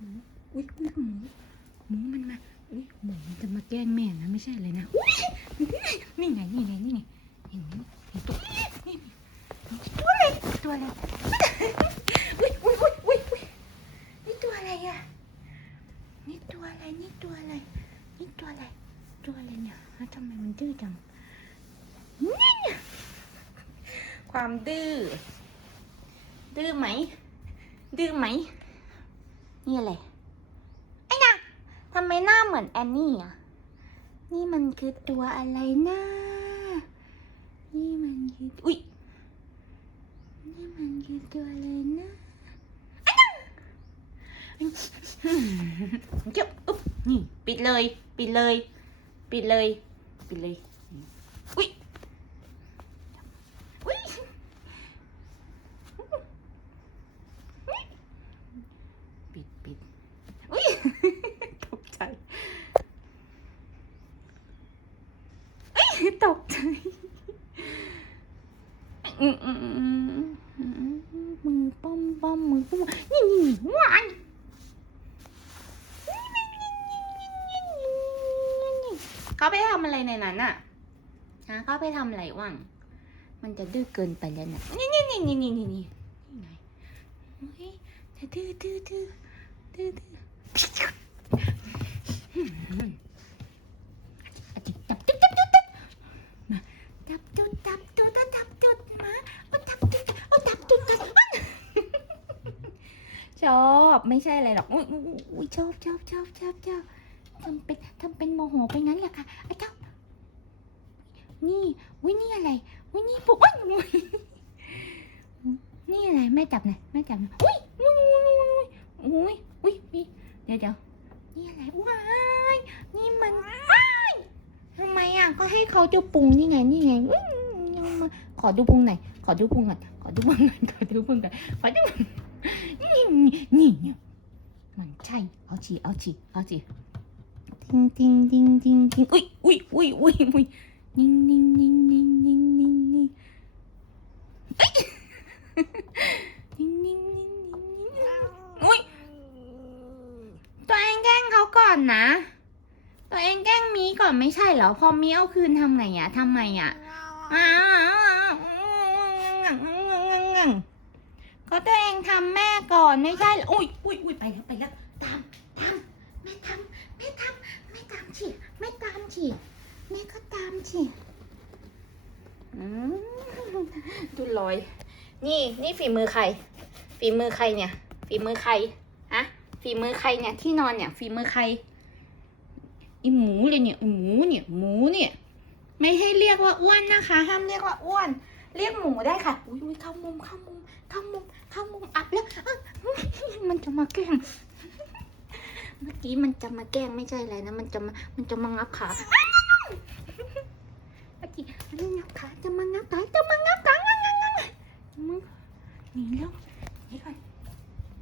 หมูอุ้ยอุ้ยหมูหมูมันมาอุ้ยหมูมันจะมาแกล้งแม่นะไม่ใช่เลยนะอุ๊ยนี่ไงนี่ไงนี่ไงเห็นไหมเห็นตัวนี่ตัวอะไรตัวอะไรอุ้ยอุ้ยอุ้ยอุ้ยอุ้ยนี่ตัวอะไรอะนี่ตัวอะไรนี่ตัวอะไรนี่ตัวอะไรตัวอะไรเนี่ยทำไมมันดื้อจังนี่ไงความดื้อดื้อไหมดื้อไหม นี่อะไรไอ้น่ะทำไมหน้าเหมือนแอนนี่อะ นี่มันคือตัวอะไรนะ นี่มันคือ อุ๊ยนี่มันคือตัวอะไรนะไอ้น่ะเจ้าอุ๊บนี่ ปิดเลย ปิดเลย ปิดเลย ปิดเลย อุ๊ยอุ๊ย ปิดปิดอุ้ย ตกใจอุ้ยตกใจอื มือป้อมป้อมมือป้อมนี่นี่นี่วายเขาไปทำอะไรในนั้นอะฮะเขาไปทำอะไรว่างมันจะดื้อเกินไปแล้วนะนี่นี่นี่นี่นี่นี่นี่ไงจะดื้อดื้อดื้อดื้อดื้อจับจุดจับจุดจับมาจับจุดจับจุดจับจุดมาโอ้จับจุดโอ้จับจุดจับช อบไม่ใช่อะไรหรอกอุ้ยอุ้ยชอบชอบชอบชอบชอบทำเป็นทำเป็นโมโหไปงั้นแหละค่ะไอ้เจ้านี่วินี่อะไรวินี่ปุ๊บนี่อะไรแม่จับหน่อยแม่จับหน่อยอุ้ยอุ้ยอุ้ยอุ้ยอุ้ยมีเดี๋ยวเดี๋ยวนี่อะไรว้ายนี่มันว้ายทำไมอะก็ให้เขาจะปรุงนี่ไงนี่ไงอื้อเอามาขอดูปรุงหน่อยขอดูปรุงก่อนขอดูปรุงก่อนขอดูปรุงก่อนขอดู นี่นี่มันใช่เอาจีเอาจีเอาจีทิงทิงทิงทิงทิงอุ้ยอุ้ยอุ้ยอุ้ยอุ้ยนิ่งนิ่งนิ่งนิ่งนิ่งนิ่งนิ่งนิ่งนิ่งนิ่งนิ่งนิ่งอุ้ยตัวเองแกล้งเขาก่อนนะ ตัวเองแกล้งมีก่อนไม่ใช่เหรอพอมีเอาคืนทำไงอะทำไมอะอ้าวก็ตัวเองทำแม่ก่อน ไม่ใช่อุ้ยอุ้ยอุ้ยไปแล้วไปแล้วตามตามแม่ทำแม่ทำแม่ตามฉีแม่ตามฉีแม่ก็ตามฉีอืมดูลอย นี่นี่ฝีมือใคร ฝีมือใครเนี่ย ฝีมือใครฮะฝีมือใครเนี่ยที่นอนเนี่ยฝีมือใครอีหมูเลยเนี่ยหมูเนี่ยหมูเนี่ย ไม่ให้เรียกว่าอ้วนนะคะ ห้ามเรียกว่าอ้วน เรียกหมูได้ค่ะอุ้ยเข้ามุมเข้ามุมเข้ามุมเข้ามุมอับแล้วมันจะมาแกล้ง เมื่อกี้มันจะมาแกล้งไม่ใช่อะไรนะ มันจะมา มันจะมางับขาเมื่อกี้มันงับขาจะมา